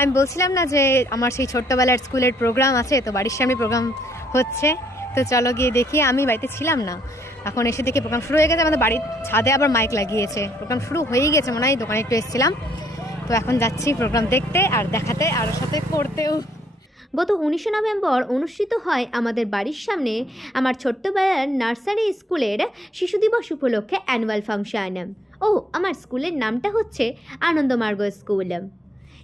আমি বলছিলাম না যে আমার সেই ছোট্টবেলার স্কুলের প্রোগ্রাম আছে, তো বাড়ির সামনে প্রোগ্রাম হচ্ছে, তো চলো গিয়ে দেখি। আমি বাড়িতে ছিলাম না, এখন এসে দেখি প্রোগ্রাম শুরু হয়ে গেছে। আমাদের বাড়ির ছাদে আবার মাইক লাগিয়েছে, প্রোগ্রাম শুরু হয়েই গেছে মনে হয়। দোকানে একটু এসেছিলাম, তো এখন যাচ্ছি প্রোগ্রাম দেখতে আর দেখাতে আর সাথে করতেও। গত 19শে নভেম্বর অনুষ্ঠিত হয় আমাদের বাড়ির সামনে আমার ছোট্টবেলার নার্সারি স্কুলের শিশু দিবস উপলক্ষে অ্যানুয়াল ফাংশন। ও আমার স্কুলের নামটা হচ্ছে আনন্দমার্গ স্কুল।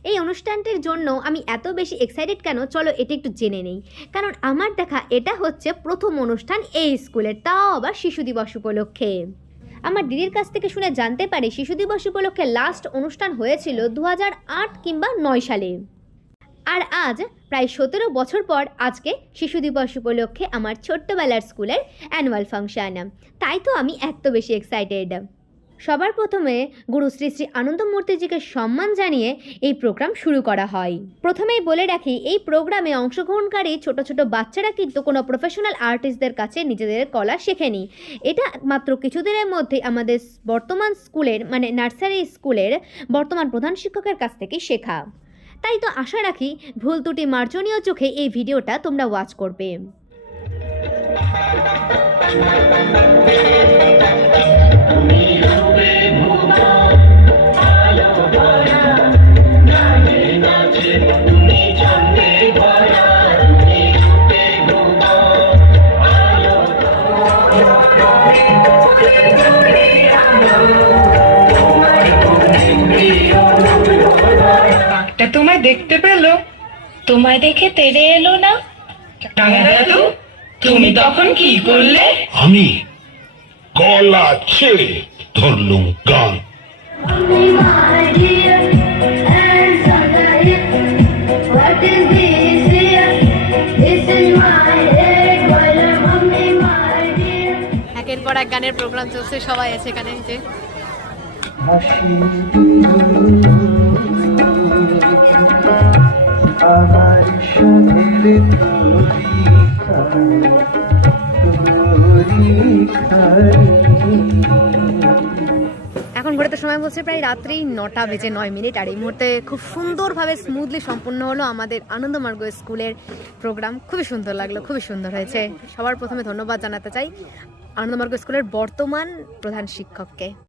এই অনুষ্ঠানটির জন্য আমি এত বেশি এক্সাইটেড কেন, চলো এটা একটু জেনে নেই। কারণ আমার দেখা এটা হচ্ছে প্রথম অনুষ্ঠান এই স্কুলের, তাও আবার শিশু দিবস উপলক্ষে। আমার দিদির কাছ থেকে শুনে জানতে পারি শিশু দিবস উপলক্ষে লাস্ট অনুষ্ঠান হয়েছিল 2008 কিংবা 9 সালে। আর আজ প্রায় 17 বছর পর আজকে শিশু দিবস উপলক্ষে আমার ছোট্টবেলার স্কুলের অ্যানুয়াল ফাংশন, তাই তো আমি এত বেশি এক্সাইটেড। সবার প্রথমে গুরু শ্রী শ্রী আনন্দমূর্তিজিকে সম্মান জানিয়ে এই প্রোগ্রাম শুরু করা হয়। প্রথমেই বলে রাখি, এই প্রোগ্রামে অংশগ্রহণকারী ছোট ছোট বাচ্চারা কিন্তু কোনো প্রফেশনাল আর্টিস্টদের কাছে নিজেদের কলা শেখেনি। এটা মাত্র কিছুদিনের মধ্যে আমাদের বর্তমান স্কুলের মানে নার্সারি স্কুলের বর্তমান প্রধান শিক্ষকের কাছ থেকে শেখা। তাই তো আশা রাখি ভুল ত্রুটি মার্জনীয় চোখে এই ভিডিওটা তোমরা ওয়াচ করবে। কাকটা তোমায় দেখতে পেল, তোমায় দেখে তেড়ে এলো না? দাদু, তুমি তখন কি করলে? আমি গলা ছেড়ে ধরলুম গান। একের পর এক গানের প্রোগ্রাম চলছে, সবাই আছে এখানে। যে আমার সাথের এখন ঘুরে তো সময় বলছে প্রায় রাত্রি 9টা বেজে 9 মিনিট। আর এই মুহূর্তে খুব সুন্দরভাবে স্মুথলি সম্পূর্ণ হলো আমাদের আনন্দমার্গ স্কুলের প্রোগ্রাম। খুবই সুন্দর লাগলো, খুবই সুন্দর হয়েছে। সবার প্রথমে ধন্যবাদ জানাতে চাই আনন্দমার্গ স্কুলের বর্তমান প্রধান শিক্ষককে।